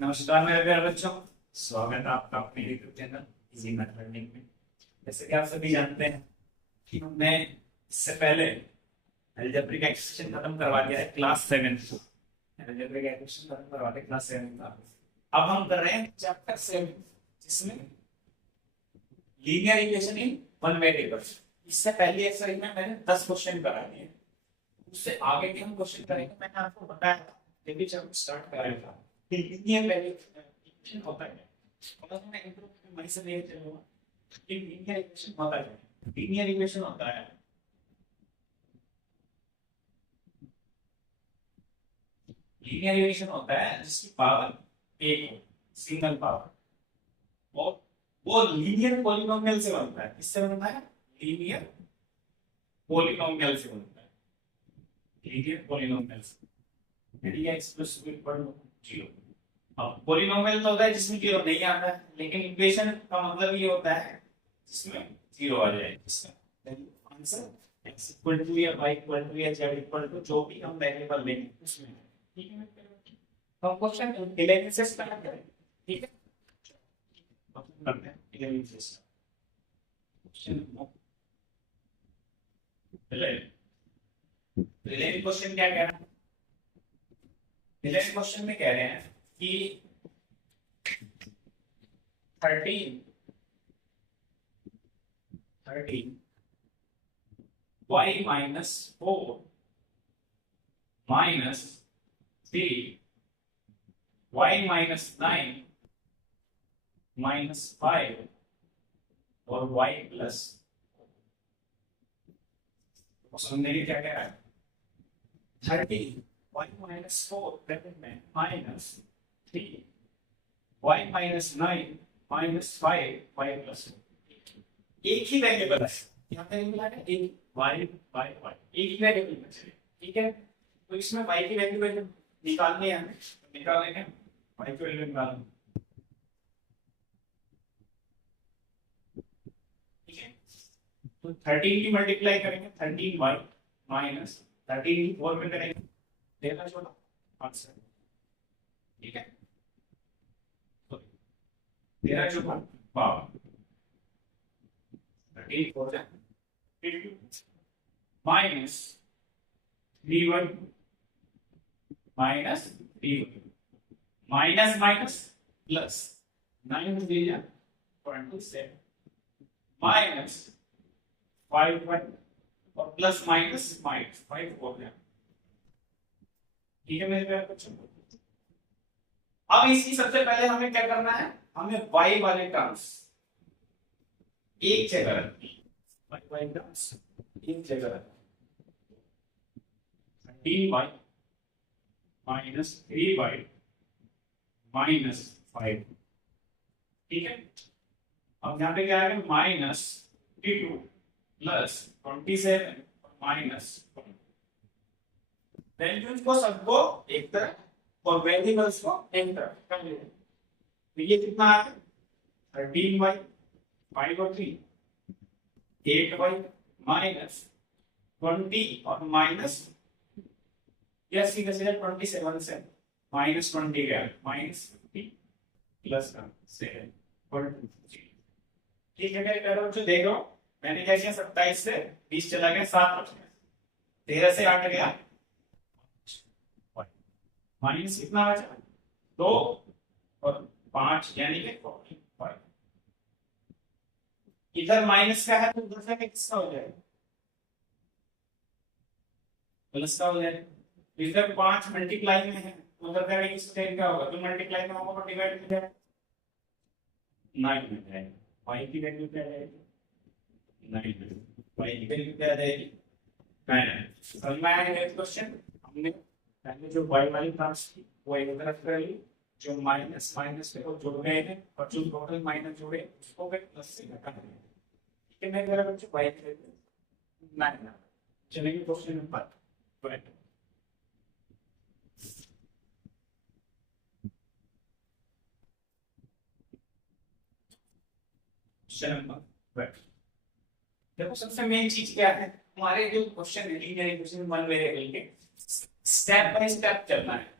नमस्कार मेरे प्यारे बच्चों, स्वागत है आपका अपने YouTube channel easy math learning में। जैसे कि आप सभी जानते हैं कि हमने इससे पहले अलजेब्रिक एक्सप्रेशन खत्म करवा दिया है क्लास 7 को। अलजेब्रिक एक्सप्रेशन खत्म करवा दिया क्लास 7 का। अब हम कर रहे हैं चैप्टर 7 जिसमें linear equation in one variables. इससे पहले एक्सरसाइज में मैंने 10 क्वेश्चन करा दिए, उससे आगे के हम क्वेश्चन करेंगे। मैंने आपको बताया था जब भी जब स्टार्ट कराया था कि लीनियर इक्वेशन होता है, और मैं इंट्रो में से ले चलूंगा कि लीनियर इक्वेशन होता है। लीनियर इक्वेशन होता है लीनियर इक्वेशन होता है जिसकी पावर एक हो, सिंगल पावर, और वो लीनियर पॉलिनोमियल से बनता है। किससे बनता है? लीनियर पॉलिनोमियल से बनता है। लीनियर पॉलिनोमियल से x plus b equal to 0। अब पॉलिनोमियल तो होता है जिसमें जीरो नहीं आता है, लेकिन इक्वेशन का मतलब ये होता है जिसमें जीरो आ जाए। इसका आंसर x इक्वल टू या y इक्वल टू या z इक्वल टू जो भी हम वेरिएबल लेंगे उसमें। ठीक है, तो हम क्वेश्चन 11 से स्टार्ट करें। ठीक है, अब करते हैं 11 से क्वेश्चन। 11 क्वेश्चन क्या कह रहा है? 11 क्वेश्चन में कह रहे हैं कि 13 y minus 4 minus 3 y minus 9 minus 5 और y plus सुनने के क्या कह रहा है? 13 y minus 4 ब्रैकेट में minus 3 y minus 9 minus 5 y plus एक ही वेरिएबल है यहाँ पे मिला है, एक y y y एक ही वेरिएबल में चले। ठीक है, तो इसमें y की वैल्यू निकालनी है हमें, तो निकालेंगे y की वैल्यू निकालेंगे। ठीक है, तो 13 की मल्टीप्लाई करेंगे 13y माइनस 13 की 4 में करेंगे 13 छोटा आंसर। ठीक है, तो 13 छोटा power 13 4 minus 3y minus 3y minus minus plus 9 दिया 27 माइनस 5 और प्लस माइनस माइनस 5 हो गया। ठीक है मेरे प्यारे बच्चों, अब इसकी सबसे पहले हमें क्या करना है? हमें y वाले टर्म्स एक जगह रखनी है। y वाले टर्म्स एक जगह रखनी, 13y माइनस 3y माइनस 5। ठीक है, अब यहाँ पे क्या है? Minus 52 plus 27 minus. वैल्यूज को सबको एक तरफ और वेरिएबल्स को एक तरफ कर लेंगे। तो ये कितना है? 13y 5 और 3 8y माइनस 20 और माइनस या सीधे सीधे 27 से माइनस 20 गया माइनस 50 प्लस 7। ठीक है मेरे प्यारे बच्चों, देख लो मैंने क्या किया, 27 से 20 चला गया 7 बच गया, 13 से 8 गया माइनस कितना बचा? 2 और 5 यानी कि 45। इधर माइनस का है तो उधर से किसका हो जाएगा? प्लस का हो जाएगा। इधर 5 मल्टीप्लाई में है, उधर का इसका क्या होगा? तो मल्टीप्लाई में होगा तो डिवाइड में जाएगा 9 में जाएगा। y की वैल्यू क्या आएगी? 9 y की वैल्यू क्या आ जाएगी? 9। समझ में आया ये क्वेश्चन? हमने पहले जो y वाली टर्म्स थी वो एक तरफ कर ली, जो माइनस माइनस पे वो जुड़ गए हैं और जो टोटल माइनस जुड़े उसको भी प्लस से घटा देंगे। ठीक है मेरे प्यारे बच्चों, y की वैल्यू 9। चलेंगे क्वेश्चन नंबर 12। देखो सबसे मेन चीज क्या है हमारे जो क्वेश्चन है लीनियर इक्वेशन वन वेरिएबल के, स्टेप बाय स्टेप चलना है।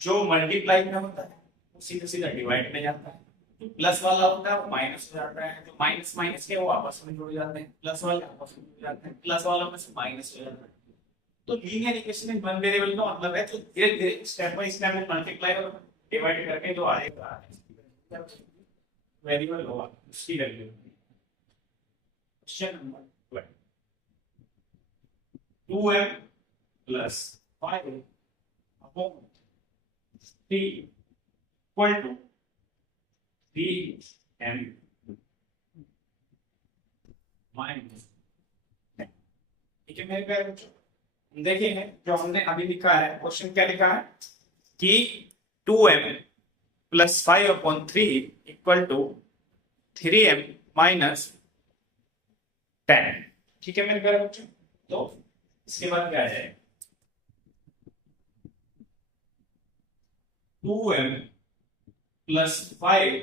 जो मल्टीप्लाई में होता है सीधा सीधा डिवाइड में जाता है। जो प्लस वाला होता है वो माइनस हो जाता है, जो माइनस माइनस के वो आपस में जुड़ जाते हैं, प्लस वाले आपस में जुड़ जाते हैं, प्लस वालों में से माइनस हो जाता है। तो लीनियर इक्वेशन में वन वेरिएबल का मतलब है तो धीरे धीरे स्टेप बाय स्टेप मल्टीप्लाई और डिवाइड करके जो आएगा वेरिएबल होगा उसकी value. Question number 12, 2m plus 5 upon 3 equal to 3m minus 10। ठीक है मेरे प्यारे बच्चों, देखिए जो हमने अभी लिखा है क्वेश्चन क्या लिखा है कि 2m plus 5 upon 3 equal to 3m minus 10। ठीक है मेरे प्यारे बच्चों, तो इसके बाद क्या आ जाएगा 2m plus 5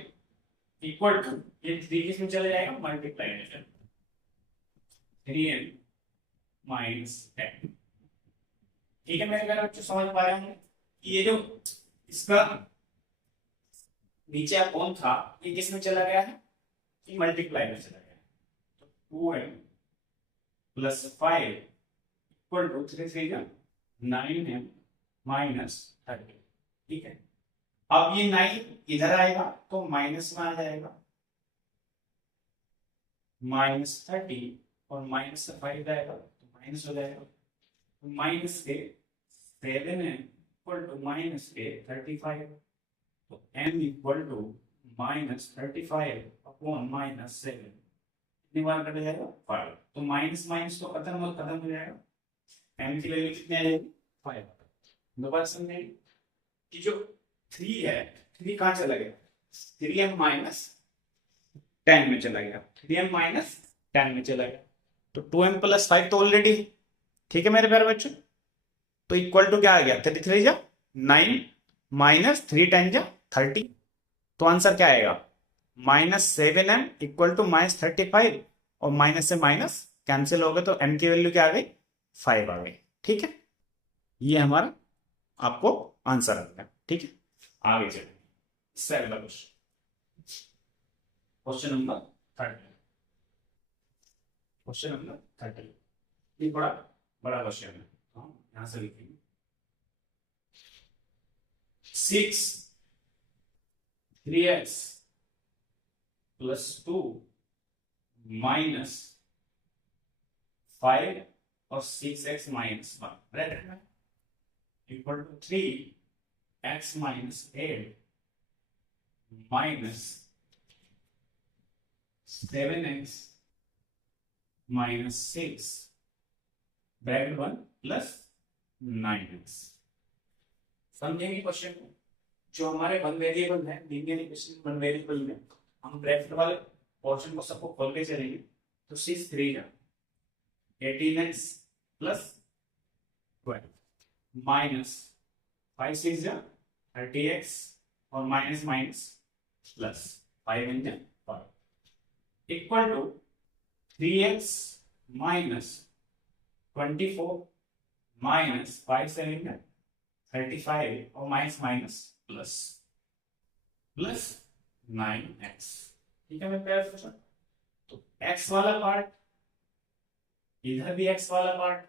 इक्वल टू, ये 3 किसमें चले जाएगा मल्टीप्लाई में, 3m माइनस 10। ठीक है मेरे प्यारे बच्चों, समझ पा रहे होंगे ये जो इसका नीचे अपॉन था ये किसमें चला गया है, मल्टीप्लाई में चला गया। तो 2m प्लस 5 इक्वल टू 3 3 का 9m माइनस 30। ठीक है, अब ये 9 इधर आएगा तो माइनस में आ जाएगा, माइनस 30 और माइनस 5 आएगा तो माइनस हो जाएगा, माइनस के 7m इक्वल टू माइनस के 35, तो m equal to minus 35 upon minus 7 कितनी बार कट जाएगा 5, तो माइनस माइनस तो खत्म हो जाएगा, m की वैल्यू कितनी आ जाएगी 5। दोबारा समझेंगे कि जो 3 है 3 कहाँ चला गया, 3m माइनस 10 में चला गया, 3m माइनस 10 में चला गया, तो 2m प्लस 5 तो ऑलरेडी। ठीक है मेरे प्यारे बच्चों, तो इक्वल टू क्या आ गया 33 जा 9 माइनस 3 10 जा 30, तो आंसर क्या आएगा -7m इक्वल टू -35, और माइनस से माइनस कैंसिल हो गए तो m की वैल्यू क्या आ गई 5 आ गई। ठीक है, ये हमारा आपको आंसर आ गया। ठीक है, आगे चलिए इससे अगला क्वेश्चन नंबर 30। क्वेश्चन नंबर 30 ये बड़ा बड़ा क्वेश्चन है, यहां से लिखेंगे 6 3x प्लस 2 माइनस 5 और 6x minus 1 equal to 3x minus 8 minus 7x minus 6 bracket 1 plus 9x। समझेंगे क्वेश्चन को, जो हमारे वन वेरिएबल है लीनियर इक्वेशन वन वेरिएबल में हम ब्रैकेट वाले पोर्शन को सबको खोल के चलेंगे, तो 6 3 जा 18x प्लस 12 माइनस 5 6 जा 30x और माइनस माइनस प्लस 5 इन जा 5 equal to 3x minus 24 minus 5 7 जा 35 और minus minus plus plus 9x। ठीक है मेरे प्यारे बच्चों, तो x वाला पार्ट इधर भी x वाला पार्ट।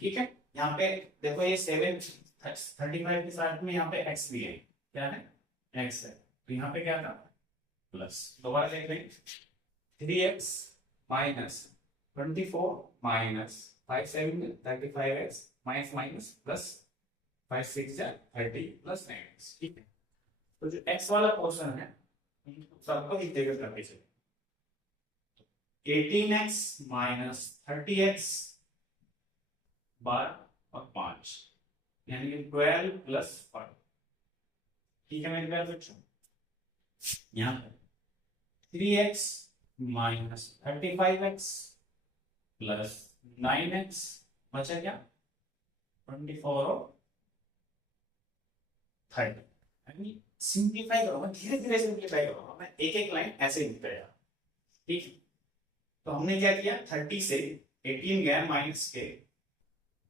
ठीक है, यहाँ पे देखो ये 7 35 के साथ में यहाँ पे x भी है, क्या है x है, तो यहाँ पे क्या था प्लस, दोबारा देख लें 3x minus 24 minus 5 7 35x minus minus plus 5 6 जा 30 प्लस 9x। ठीक है, तो जो x वाला पोर्शन है सबको इंटीग्रेट करके चलिए, 18x माइनस 30x बार और 5 यानी कि 12 प्लस 5। ठीक है मेरे प्यारे बच्चों, यहाँ पे 3x minus 35x plus 9x बचा क्या 24 और 30। सिंप्लीफाई करो, धीरे धीरे सिंप्लीफाई करो, मैं एक एक लाइन ऐसे ही लिखता जा। ठीक है, तो हमने क्या किया 30 से 18 गया माइनस के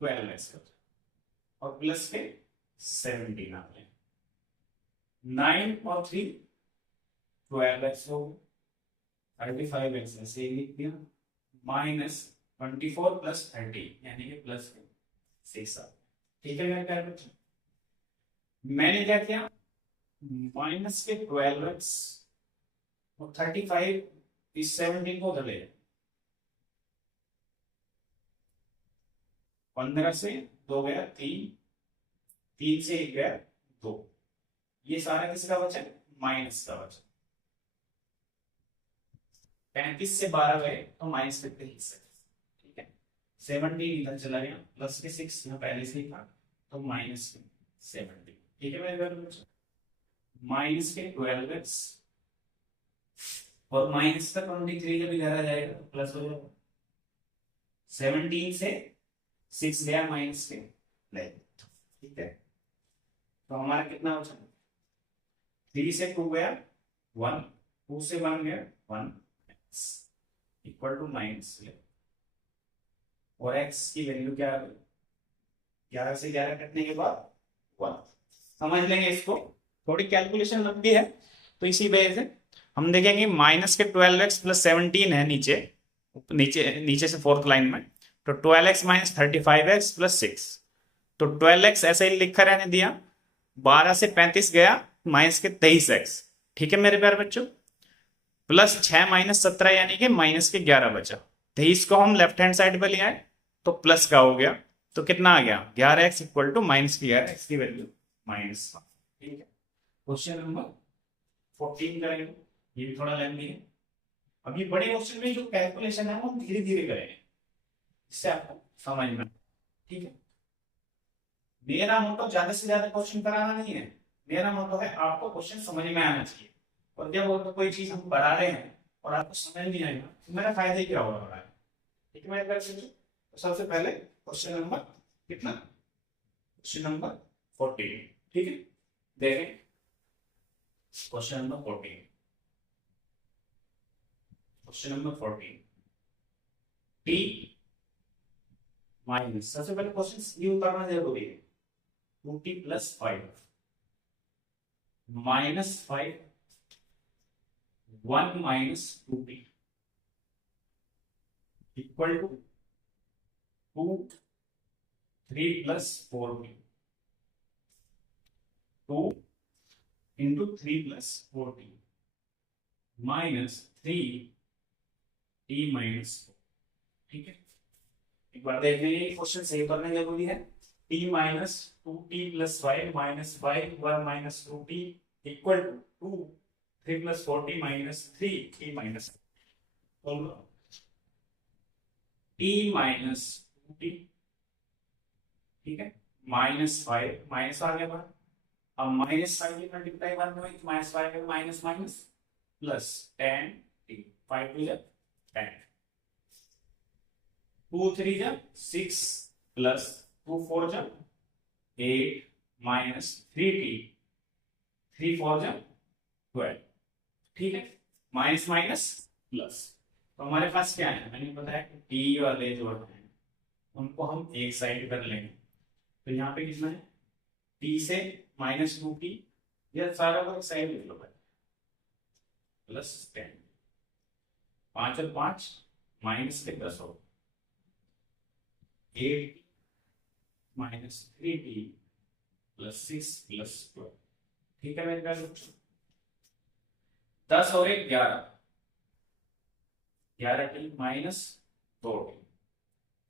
12 और प्लस के 17 आपने, 9 और 3 12x हो, 35x ऐसे ही लिख दिया, माइनस 24 प्लस 30 यानी कि प्लस 6। ठीक है मेरे प्यारे बच्चों, मैंने क्या किया, माइनस के 12x और 35 इस 17 को उधर ले, 15 से 2 गया 3, 3 से 1 गया 2, ये सारा किसका बचा, माइनस का बचा। 35 से 12 गए तो माइनस 33 है, ठीक है। 17 इधर चला गया, प्लस के 6 यहाँ पहले से ही था, तो माइनस 17। ठीक है मेरे बच्चों, माइनस के 12x और माइनस का 23 जब इधर आ जाएगा तो प्लस हो जाएगा। 17 से 6 गया माइनस के, ठीक है। तो हमारा कितना बचा, 3 से 2 गया 1, 2 से 1 गया 1, इक्वल टू माइनस, और x की वैल्यू क्या है, 11 से 11 कटने के बाद 1। समझ लेंगे इसको, थोड़ी कैलकुलेशन लंबी है तो इसी वजह से हम देखेंगे। माइनस के 12x प्लस 17 है नीचे नीचे नीचे से फोर्थ लाइन में, तो 12x माइनस 35x प्लस 6, तो 12x ऐसे ही लिखा रहने दिया, 12 से 35 गया माइनस के 23x, ठीक है मेरे प्यारे बच्चों, प्लस 6 माइनस 17 यानी कि माइनस के 11 बचा। 23 को हम लेफ्ट हैंड साइड पर ले आए तो प्लस का हो गया, तो कितना आ गया 11x इक्वल टू माइनस की 11x की वैल्यू माइनस, ठीक है। क्वेश्चन नंबर 14 करेंगे, ये भी थोड़ा लेंथी है। अभी बड़े क्वेश्चन में जो कैलकुलेशन है वो धीरे धीरे करेंगे, इससे आपको समझ में, ठीक है। मेरा मोटो ज्यादा से ज्यादा क्वेश्चन कराना नहीं है, मेरा मोटो है आपको क्वेश्चन समझ में आना चाहिए। और जब कोई चीज हम पढ़ा रहे हैं और आपको समझ नहीं आएगा तो मेरा फायदा ही क्या होगा पढ़ाने, ठीक है मेरे बच्चों। तो सबसे पहले क्वेश्चन नंबर कितना, क्वेश्चन नंबर 14, ठीक है। देखें question number 14, question number 14, T minus, सबसे पहले क्वेश्चन ये उतारना जरूरी है, 2t plus 5 minus 5 1 minus 2t equal to 2 3 plus 4t, 2 into 3 plus 4t minus 3t minus, ठीक है। एक बार देख लीजिए क्वेश्चन सही करना जरूरी है। t minus 2t plus 5 minus 5 1 minus 2t equal to 2 3 plus 4t minus 3t minus, t minus 2t, ठीक है, माइनस 5 माइनस आ गया बाहर, अब माइनस 5 की मल्टीप्लाई 1 में minus 5 minus minus plus 10t, 5 to 10, 2 3 जा 6 प्लस 2 4 जा 8 माइनस 3t 3 4 जा 12, ठीक है, माइनस माइनस प्लस। तो हमारे पास क्या है, मैंने बताया कि टी वाले जो हैं उनको हम एक साइड कर लेंगे, तो यहाँ पे कितना है, टी से माइनस 2t, यह सारा को एक साइड लिख लो भाई, प्लस 10, 5 और 5 माइनस के 10 हो, 8 माइनस 3t प्लस 6 प्लस 12, ठीक है मेरे पास 10 और 1 11, 11t minus 2t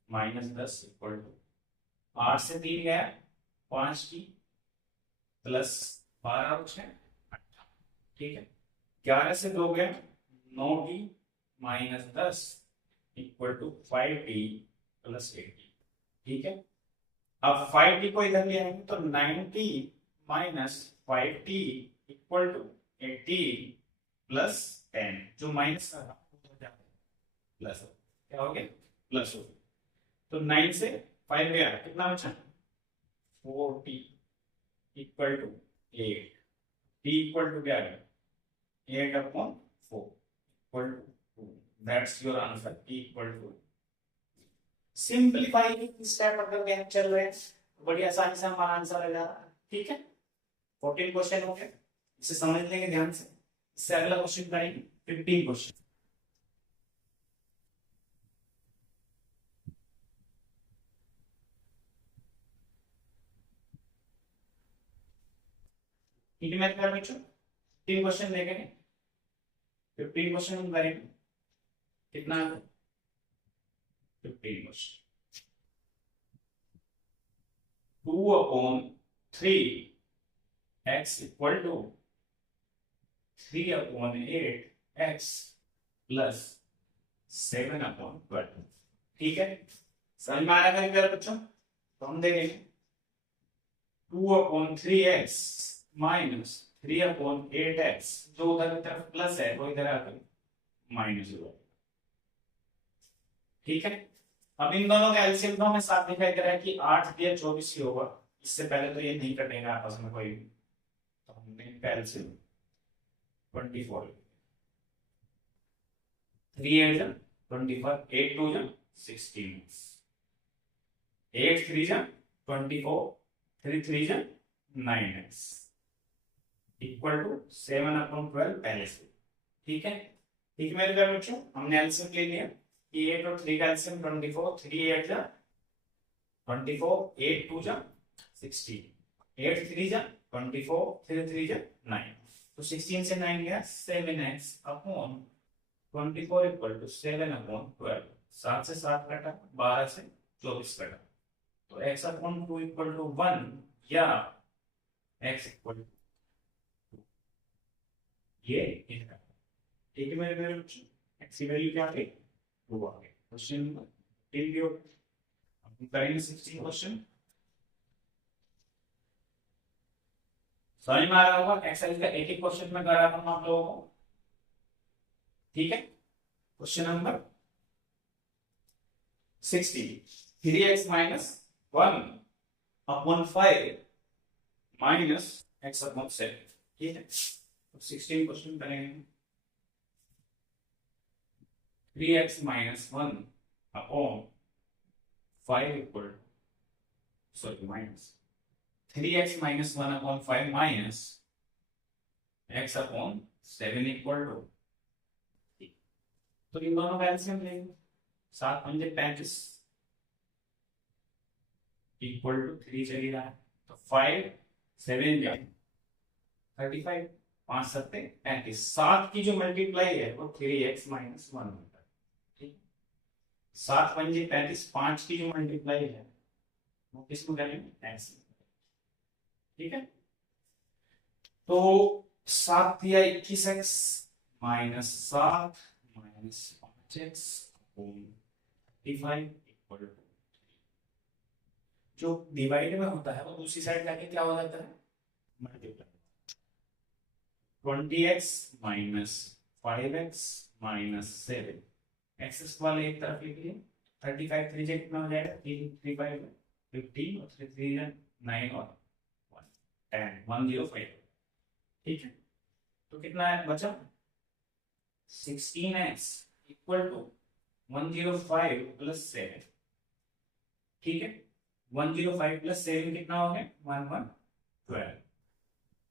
minus 10 equal to 8 से 3 गया 5t प्लस 12 और 6 18, ठीक है। 11 से 2 गया 9t minus 10 equal to 5t plus 8t, ठीक है। अब 5t को इधर ले आएंगे तो 9t minus 5t equal to 80 plus 10, जो माइनस का था प्लस हो, क्या हो गया प्लस हो, तो 9 से 5 गया कितना बचा 4t equal to 8, t equal to क्या है 8 upon 4 equal to 2, that's your answer, t equal to. Simplify step अगर हम चल रहे हैं बड़ी आसानी से हमारा आंसर आ जा रहा है, ठीक है। 14 क्वेश्चन हो गए, इसे समझ लेंगे ध्यान से। इससे अगला क्वेश्चन करेंगे 15 क्वेश्चन। ठीक है मेरे प्यारे बच्चों, 3 क्वेश्चन देखेंगे, 15 क्वेश्चन हम करेंगे। कितना 15 question. 2/3 x equal to 3/8 x plus 7/12। ठीक है, समझ में आ रहा है मेरे बच्चों? तो हम देखेंगे 2/3x माइनस 3/8x, जो उधर की तरफ प्लस है वो इधर आकर माइनस होगा। ठीक है, अब इन दोनों का एलसीएम तो हमें साफ दिखाई दे रहा है कि 8 दिया 24 ही होगा। इससे पहले तो ये नहीं कटेगा आपस में कोई भी, तो हमने इनका एलसीएम 24, 3 8 जा 24, 8 2 जा 16, 8 3 जा 24, 3 3 जा 9x इक्वल टू 7/12 पहले से। ठीक है, ठीक है मेरे प्यारे बच्चों, हमने एलसीएम ले लिया कि 8 और 3 का एलसीएम 24, 3 8 जा 24, 8 2 जा 16, 8 3 जा 24, 3 3 जा 9, तो 16 से 9 गया 7x अपॉन 24 इक्वल टू 7/12। 7 से 7 कटा, 12 से 24 कटा, तो x अपॉन 2 इक्वल टू 1 या x इक्वल टू ये इनका। ठीक है मेरे प्यारे बच्चों, x की वैल्यू क्या आ गई 2 आ गई। क्वेश्चन नंबर 3 भी हो गया। अब हम करेंगे 16 क्वेश्चन। समझ में आ रहा होगा, एक्सरसाइज का एक एक क्वेश्चन में करा था आप लोगों को। ठीक है, question number 16, 3x minus 1/5 minus x upon 7। ठीक है, तो 16 क्वेश्चन करेंगे। 3x minus 1/5 equal, sorry minus 3x minus 1/5 minus x upon 7 equal to, तो इन दोनों का एलसीएम लेंगे। 7 पंजे 35 इक्वल टू 3 चली रहा है, तो 5 7 जा 35, 5 7 35। 7 की जो मल्टीप्लाई है वो 3x माइनस 1 होता है। ठीक, 7 पंजे 35, 5 की जो मल्टीप्लाई है वो किसमें करेंगे x। ठीक है, तो 7 दिया 21x minus 7 minus 5x upon 35 equal to, जो डिवाइड में होता है वो दूसरी साइड जाके क्या हो जाता है multiply. 20x minus 5x minus 7, x वाले एक तरफ लिख लिए। 35 3 से कितना हो जाएगा 3 3 5 15 और 3 3 9 और 10 105। ठीक है, तो कितना है बचा 16x इक्वल टू 105 प्लस 7। ठीक है, 105 प्लस 7 कितना हो गया 1112।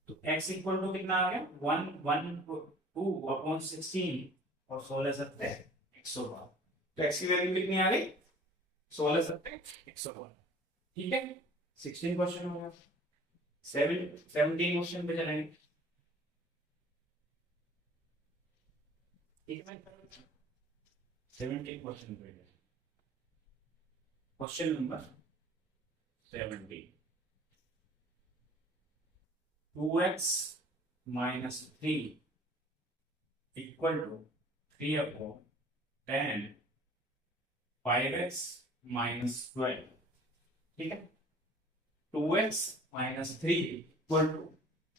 तो x इक्वल टू कितना आ गया 112/16 और 16 7 112। तो x की वैल्यू कितनी आ गई 16 7 112। ठीक है, 16 क्वेश्चन हो गया। 17 क्वेश्चन पे चलेंगे। ठीक है, 17 क्वेश्चन पे question number 17, 2x minus 3 equal to 3/10 5x minus 12। ठीक है, 2x minus 3 equal to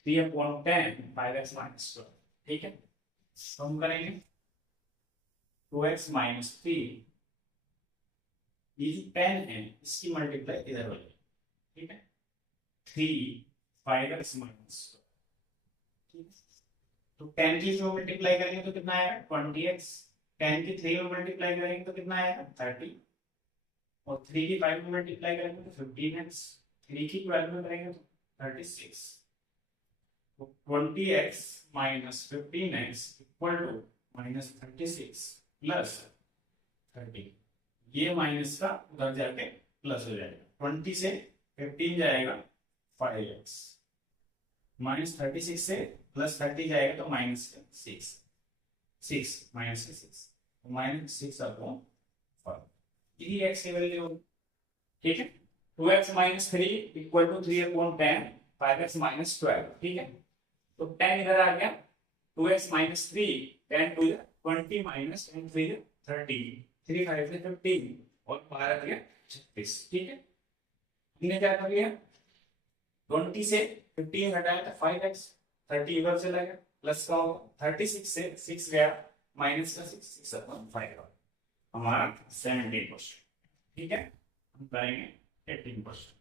3/10 5x minus 12। ठीक है, तो हम करेंगे 2x माइनस 3, ये जो 10 है इसकी मल्टीप्लाई इधर हो जाएगी। ठीक है, 3 5x माइनस 12। तो 10 की जो मल्टीप्लाई करेंगे तो कितना आएगा 20x, 10 की 3 में मल्टीप्लाई करेंगे तो कितना आएगा 30, और 3 की 5 में मल्टीप्लाई करेंगे तो 15x, 3 की 12 में करेंगे तो 36। 20x minus 15x equal to minus 36 plus 30। ये माइनस का उधर जाके प्लस हो जाएगा, 20 से 15 जाएगा 5x, माइनस 36 से प्लस 30 जाएगा तो माइनस 6 माइनस 6 माइनस 6 अपॉन 5, यही x की वैल्यू। ठीक है, 2x minus 3 equal to 3 upon 10, 5x minus 12। ठीक है, तो 10 इधर आ गया, 2x माइनस 3, 10 टू 20 माइनस 10 3 30, 3 5 से 15 और 12 दिया 36। ठीक है, हमने क्या कर लिया, 20 से 15 घटाया तो 5x, 30 इधर चला गया, प्लस का होगा 36 से 6 गया, माइनस का 6 अपॉन 5 हमारा 17%। ठीक है, हम करेंगे 18%।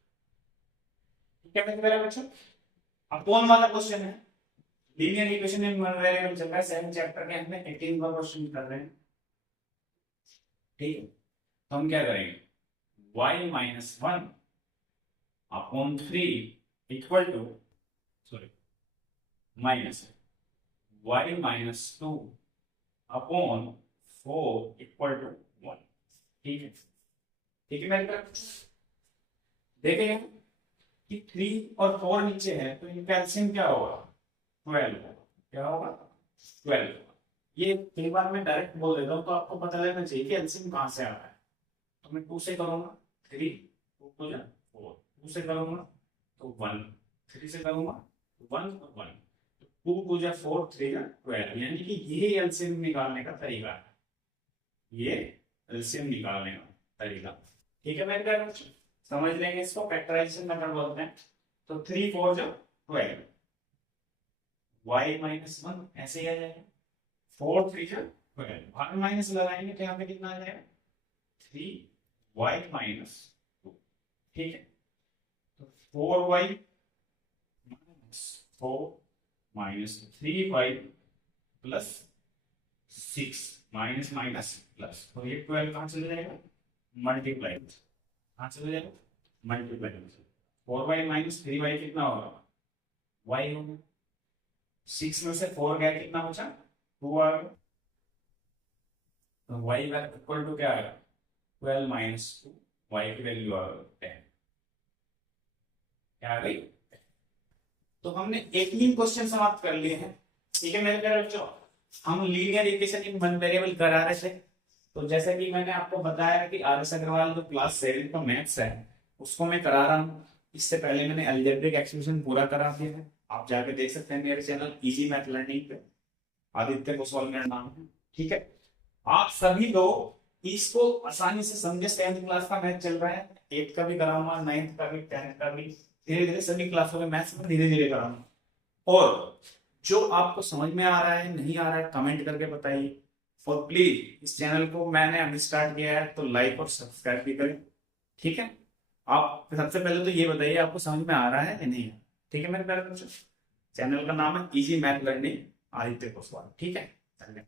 ठीक है मेरे बच्चों, अपॉन वाला क्वेश्चन है, लीनियर इक्वेशन में वेरिएबल चल रहा है, 7 चैप्टर के हमने 18 का क्वेश्चन कर रहे हैं। ठीक है, तो हम क्या करेंगे, y minus 1 upon 3 equal to minus y minus 2 upon 4 equal to 1। ठीक है, ठीक है मेरे पास, देखेंगे कि 3 और 4 नीचे है तो इनका एलसीएम क्या होगा, 12 होगा। क्या होगा, 12 होगा। ये कई बार मैं डायरेक्ट बोल देता हूँ तो आपको पता लगना चाहिए कि एलसीएम कहाँ से आ रहा है। तो मैं 2 से करूंगा 3, 2 को 4, 2 से करूंगा तो 1, 3 से करूंगा तो 1 और 1, 2 को 4, 3 12, यानी कि ये एलसीएम निकालने का तरीका है, ये एलसीएम निकालने का तरीका। ठीक है मेरे प्यारे बच्चों, समझ लेंगे इसको, फैक्टराइजेशन मेथड बोलते हैं। तो 3 4 12, y माइनस 1 ऐसे ही आ जाएगा, 4 3 12, भाग माइनस लगाएंगे तो यहाँ पे कितना आ जाएगा, 3y माइनस 2। ठीक है, तो 4y minus 4 minus 3y plus 6 minus minus plus, तो ये 12 कहाँ चले जाएगा, मल्टीप्लाई कहाँ चले जाएगा, मल्टीप्लाई। 4y माइनस 3y कितना होगा, y होगा, 6 में से 4 गया कितना बचा, 2 आ गया, तो y इक्वल टू क्या आएगा, 12 माइनस 2, y की वैल्यू आ गई 10। क्या आ गई, तो हमने 18 क्वेश्चन समाप्त कर लिए हैं। ठीक है मेरे प्यारे बच्चों, हम linear equation in one variable करा रहे थे। तो जैसा कि मैंने आपको बताया कि आर एस अग्रवाल जो क्लास 7 का मैथ्स है उसको मैं करा रहा हूँ। इससे पहले मैंने अलजेब्रिक एक्सप्रेशन पूरा करा दिया है, आप जाके देख सकते हैं मेरे चैनल इजी मैथ लर्निंग पे, आदित्य कुशवाल मेरा नाम है। ठीक है, आप सभी लोग इसको आसानी से समझे, 7th क्लास का मैथ चल रहा है, 8th का भी कराऊंगा, 9th का भी, 10th का भी, धीरे धीरे सभी क्लासों के मैथ्स में धीरे धीरे कराऊंगा। और जो आपको समझ में आ रहा है नहीं आ रहा है कमेंट करके बताइए, और प्लीज इस चैनल को मैंने अभी स्टार्ट किया है तो लाइक और सब्सक्राइब भी करें। ठीक है, आप सबसे पहले तो ये बताइए आपको समझ में आ रहा है या नहीं है। ठीक है मेरे प्यारे बच्चों, चैनल का नाम है easy math learning Aditya Kushwaha. ठीक है, धन्यवाद।